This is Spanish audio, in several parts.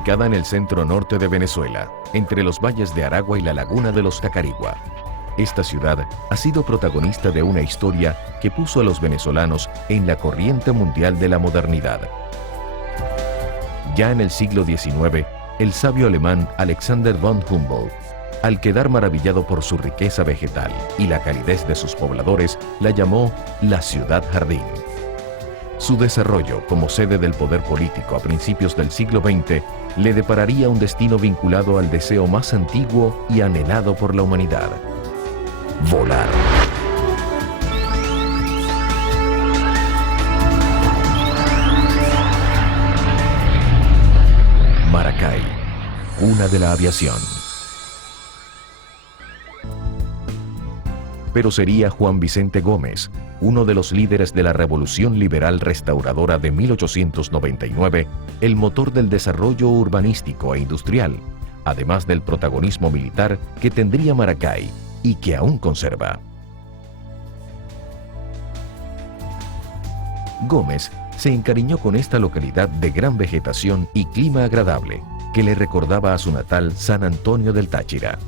ubicada en el centro norte de Venezuela, entre los valles de Aragua y la laguna de los Tacarigua. Esta ciudad ha sido protagonista de una historia que puso a los venezolanos en la corriente mundial de la modernidad. Ya en el siglo XIX, el sabio alemán Alexander von Humboldt, al quedar maravillado por su riqueza vegetal y la calidez de sus pobladores, la llamó la ciudad jardín. Su desarrollo como sede del poder político a principios del siglo XX le depararía un destino vinculado al deseo más antiguo y anhelado por la humanidad: volar. Maracay, cuna de la aviación. Pero sería Juan Vicente Gómez, uno de los líderes de la Revolución Liberal Restauradora de 1899, el motor del desarrollo urbanístico e industrial, además del protagonismo militar que tendría Maracay y que aún conserva. Gómez se encariñó con esta localidad de gran vegetación y clima agradable, que le recordaba a su natal San Antonio del Táchira.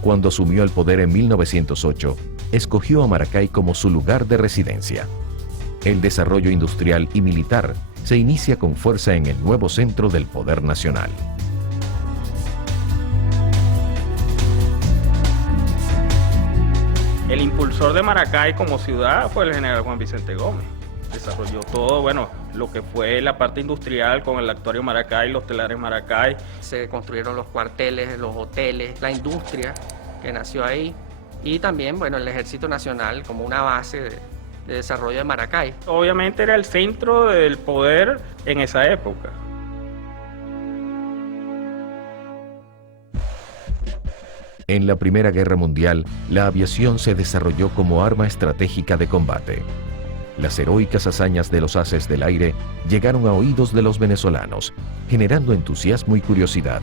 Cuando asumió el poder en 1908, escogió a Maracay como su lugar de residencia. El desarrollo industrial y militar se inicia con fuerza en el nuevo centro del poder nacional. El impulsor de Maracay como ciudad fue el general Juan Vicente Gómez. Desarrolló todo, lo que fue la parte industrial con el actuario Maracay, los telares Maracay. Se construyeron los cuarteles, los hoteles, la industria que nació ahí y también, el Ejército Nacional como una base de desarrollo de Maracay. Obviamente era el centro del poder en esa época. En la Primera Guerra Mundial, la aviación se desarrolló como arma estratégica de combate. Las heroicas hazañas de los haces del aire llegaron a oídos de los venezolanos, generando entusiasmo y curiosidad.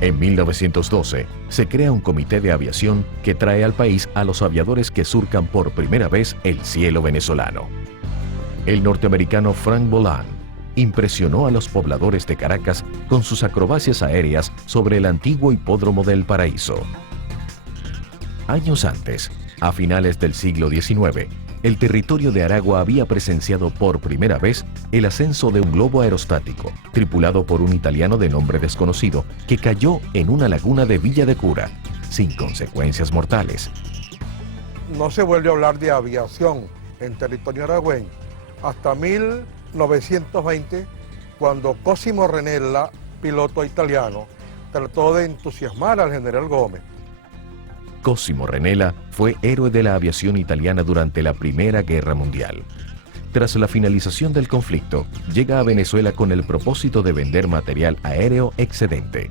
En 1912, se crea un comité de aviación que trae al país a los aviadores que surcan por primera vez el cielo venezolano. El norteamericano Frank Boland impresionó a los pobladores de Caracas con sus acrobacias aéreas sobre el antiguo hipódromo del Paraíso. Años antes, a finales del siglo XIX, el territorio de Aragua había presenciado por primera vez el ascenso de un globo aerostático, tripulado por un italiano de nombre desconocido, que cayó en una laguna de Villa de Cura, sin consecuencias mortales. No se vuelve a hablar de aviación en territorio aragüeño hasta 1920, cuando Cosimo Renella, piloto italiano, trató de entusiasmar al general Gómez. Cosimo Renella fue héroe de la aviación italiana durante la Primera Guerra Mundial. Tras la finalización del conflicto, llega a Venezuela con el propósito de vender material aéreo excedente.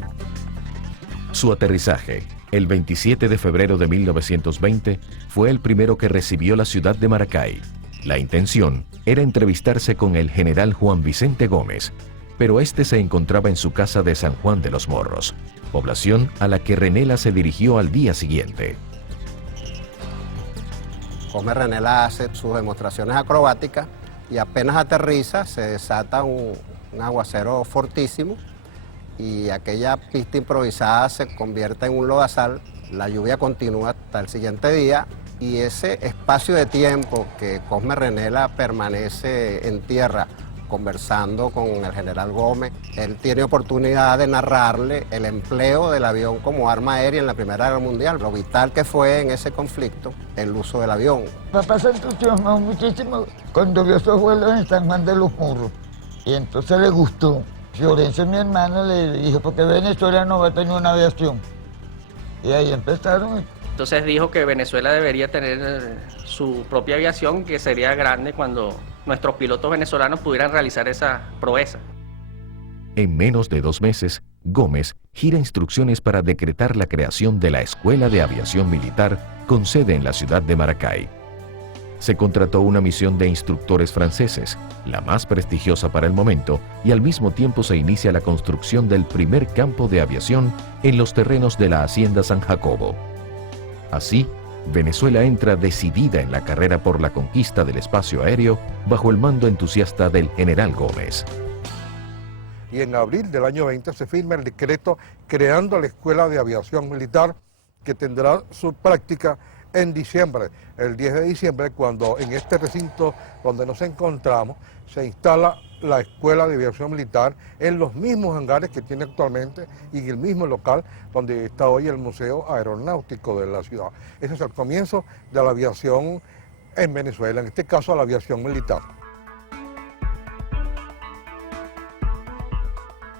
Su aterrizaje, el 27 de febrero de 1920, fue el primero que recibió la ciudad de Maracay. La intención era entrevistarse con el general Juan Vicente Gómez, pero este se encontraba en su casa de San Juan de los Morros, población a la que Renella se dirigió al día siguiente. Gómez Renella hace sus demostraciones acrobáticas y apenas aterriza se desata un aguacero fortísimo y aquella pista improvisada se convierte en un lodazal. La lluvia continúa hasta el siguiente día y ese espacio de tiempo que Cosme Renella permanece en tierra conversando con el general Gómez, él tiene oportunidad de narrarle el empleo del avión como arma aérea en la Primera Guerra Mundial, lo vital que fue en ese conflicto el uso del avión. Papá se entusiasmó muchísimo cuando vio sus vuelos en San Juan de los Morros y entonces le gustó. Florencio, mi hermano, le dijo, porque Venezuela no va a tener una aviación. Y ahí empezaron. Entonces dijo que Venezuela debería tener su propia aviación, que sería grande cuando nuestros pilotos venezolanos pudieran realizar esa proeza. En menos de 2 meses, Gómez gira instrucciones para decretar la creación de la Escuela de Aviación Militar con sede en la ciudad de Maracay. Se contrató una misión de instructores franceses, la más prestigiosa para el momento, y al mismo tiempo se inicia la construcción del primer campo de aviación en los terrenos de la Hacienda San Jacobo. Así, Venezuela entra decidida en la carrera por la conquista del espacio aéreo bajo el mando entusiasta del general Gómez. y en abril del año 20 se firma el decreto creando la Escuela de Aviación Militar, que tendrá su práctica en diciembre, el 10 de diciembre, cuando en este recinto donde nos encontramos se instala la Escuela de Aviación Militar en los mismos hangares que tiene actualmente y en el mismo local donde está hoy el Museo Aeronáutico de la ciudad. Ese es el comienzo de la aviación en Venezuela, en este caso la aviación militar.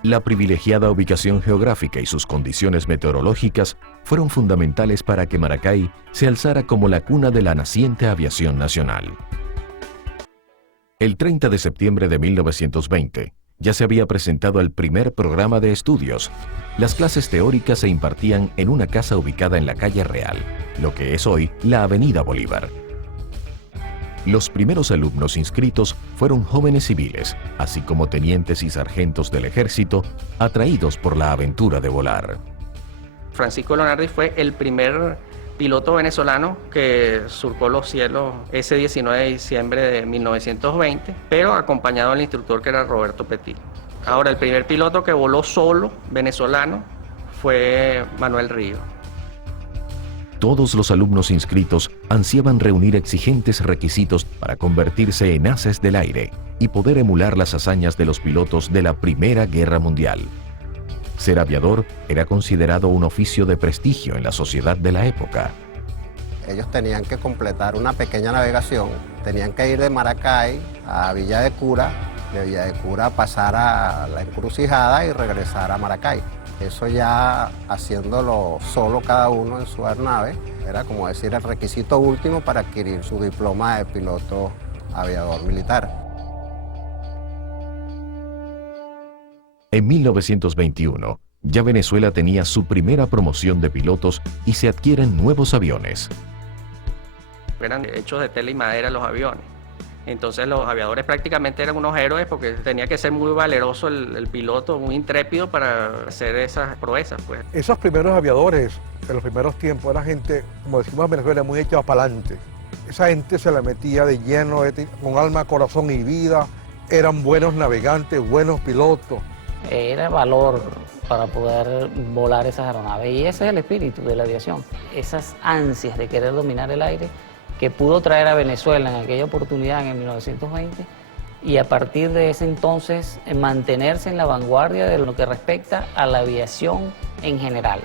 La privilegiada ubicación geográfica y sus condiciones meteorológicas fueron fundamentales para que Maracay se alzara como la cuna de la naciente aviación nacional. El 30 de septiembre de 1920 ya se había presentado el primer programa de estudios. Las clases teóricas se impartían en una casa ubicada en la calle Real, lo que es hoy la Avenida Bolívar. Los primeros alumnos inscritos fueron jóvenes civiles, así como tenientes y sargentos del ejército, atraídos por la aventura de volar. Francisco Leonardi fue el primer piloto venezolano que surcó los cielos ese 19 de diciembre de 1920, pero acompañado del instructor que era Roberto Petit. Ahora, el primer piloto que voló solo, venezolano, fue Manuel Río. Todos los alumnos inscritos ansiaban reunir exigentes requisitos para convertirse en haces del aire y poder emular las hazañas de los pilotos de la Primera Guerra Mundial. Ser aviador era considerado un oficio de prestigio en la sociedad de la época. Ellos tenían que completar una pequeña navegación, tenían que ir de Maracay a Villa de Cura, de Villa de Cura pasar a La Encrucijada y regresar a Maracay. Eso ya haciéndolo solo cada uno en su aeronave, era como decir el requisito último para adquirir su diploma de piloto aviador militar. En 1921, ya Venezuela tenía su primera promoción de pilotos y se adquieren nuevos aviones. Eran hechos de tela y madera los aviones. Entonces los aviadores prácticamente eran unos héroes porque tenía que ser muy valeroso el piloto, muy intrépido para hacer esas proezas, pues. Esos primeros aviadores, en los primeros tiempos, era gente, como decimos en Venezuela, muy echada para adelante. Esa gente se la metía de lleno, con alma, corazón y vida. Eran buenos navegantes, buenos pilotos. Era valor para poder volar esas aeronaves y ese es el espíritu de la aviación. Esas ansias de querer dominar el aire que pudo traer a Venezuela en aquella oportunidad en el 1920 y a partir de ese entonces mantenerse en la vanguardia de lo que respecta a la aviación en general.